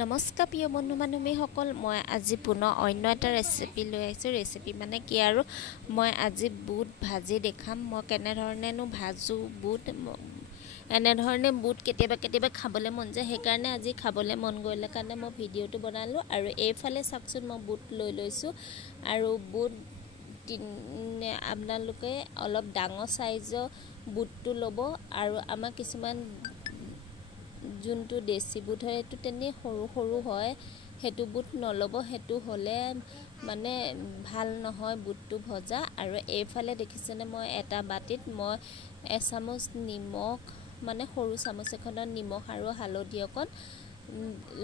নমস্কাৰ প্ৰিয় বন্ধু বান্ধৱীসকল, মই আজি পুনৰ অন্য এটা ৰেচিপি লৈ আহিছোঁ। ৰেচিপি মানে কি আৰু মই আজি বুট ভাজি দেখাম। মই কেনেধৰণেনো ভাজোঁ বুট। এনেধৰণে বুট কেতিয়াবা খাবলৈ মন যায়, সেইকাৰণে আজি খাবলৈ মন গ'লে কাৰণে মই ভিডিঅ'টো বনালোঁ। আৰু এইফালে চাওকচোন, মই বুট লৈ লৈছোঁ। আৰু বুট আপোনালোকে অলপ ডাঙৰ চাইজৰ বুটটো ল'ব। আৰু আমাৰ কিছুমান যোনটো দেশী বুট হয় সেইটো তেনেই সৰু সৰু হয়, সেইটো বুট নল'ব। সেইটো হ'লে মানে ভাল নহয় বুটটো ভজা। আৰু এইফালে দেখিছেনে, মই এটা বাটিত মই এচামুচ নিমখ, মানে সৰু চামুচ এখনত নিমখ আৰু হালধি অকণ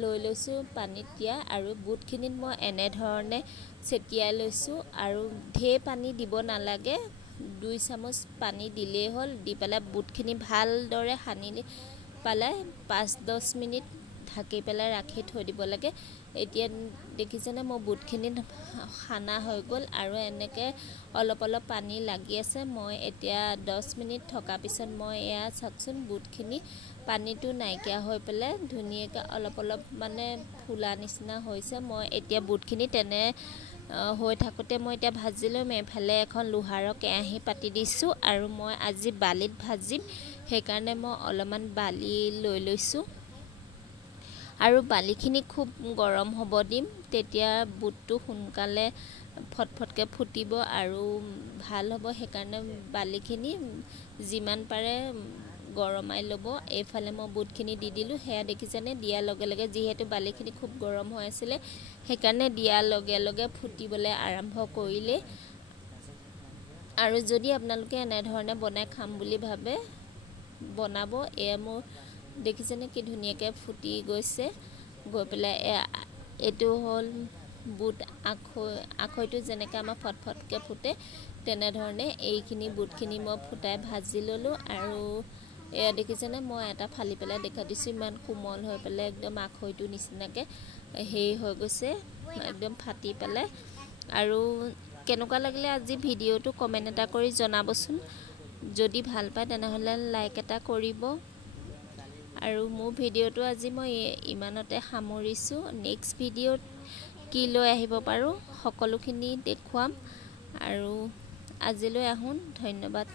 লৈ লৈছোঁ পানীত তিয়াই। আৰু বুটখিনিত মই এনেধৰণে ছটিয়াই লৈছোঁ। আৰু ঢেৰ পানী দিব নালাগে, 2 চামুচ পানী দিলেই হ'ল। দি পেলাই বুটখিনি ভালদৰে সানি পেলাই 5-10 মিনিট ঢাকি পেলাই ৰাখি থৈ দিব লাগে। এতিয়া দেখিছেনে, মোৰ বুটখিনি সানা হৈ গ'ল আৰু এনেকৈ অলপ অলপ পানী লাগি আছে। মই এতিয়া 10 মিনিট থকাৰ পিছত মই এয়া চাওকচোন, বুটখিনি পানীটো নাইকিয়া হৈ পেলাই ধুনীয়াকৈ অলপ অলপ মানে ফুলা নিচিনা হৈছে। মই এতিয়া বুটখিনি তেনে হৈ থাকোঁতে মই এতিয়া ভাজি ল'ম। এইফালে এখন লোহাৰৰ কেৰাহী পাতি দিছোঁ। আৰু মই আজি বালিত ভাজিম, সেইকাৰণে মই অলপমান বালি লৈ লৈছোঁ। আৰু বালিখিনি খুব গৰম হ'ব দিম, তেতিয়া বুটটো সোনকালে ফটফটকৈ ফুটিব আৰু ভাল হ'ব। সেইকাৰণে বালিখিনি যিমান পাৰে গৰমাই ল'ব। এইফালে মই বুটখিনি দি দিলোঁ। সেয়া দেখিছেনে, দিয়াৰ লগে লগে যিহেতু বালিখিনি খুব গৰম হৈ আছিলে, সেইকাৰণে দিয়াৰ লগে লগে ফুটিবলৈ আৰম্ভ কৰিলে। আৰু যদি আপোনালোকে এনেধৰণে বনাই খাম বুলি ভাবে, বনাব। এয়া মোৰ দেখিছেনে কি ধুনীয়াকৈ ফুটি গৈছে। গৈ পেলাই এইটো হ'ল বুট আখৈটো যেনেকৈ আমাৰ ফটফটকৈ ফুটে, তেনেধৰণে এইখিনি বুটখিনি মই ফুটাই ভাজি ল'লোঁ। আৰু এয়া দেখিছেনে, মই এটা ফালি পেলাই দেখা দিছোঁ, ইমান কোমল হৈ পেলাই একদম আখৈটো নিচিনাকৈ হেৰি হৈ গৈছে, একদম ফাটি পেলাই। আৰু কেনেকুৱা লাগিলে আজি ভিডিঅ'টো কমেণ্ট এটা কৰি জনাবচোন। যদি ভাল পায় তেনেহ'লে লাইক এটা কৰিব। আৰু মোৰ ভিডিঅ'টো আজি মই ইমানতে সামৰিছোঁ। নেক্সট ভিডিঅ'ত কি লৈ আহিব পাৰোঁ সকলোখিনি দেখুৱাম। আৰু আজিলৈ আহোঁ, ধন্যবাদ।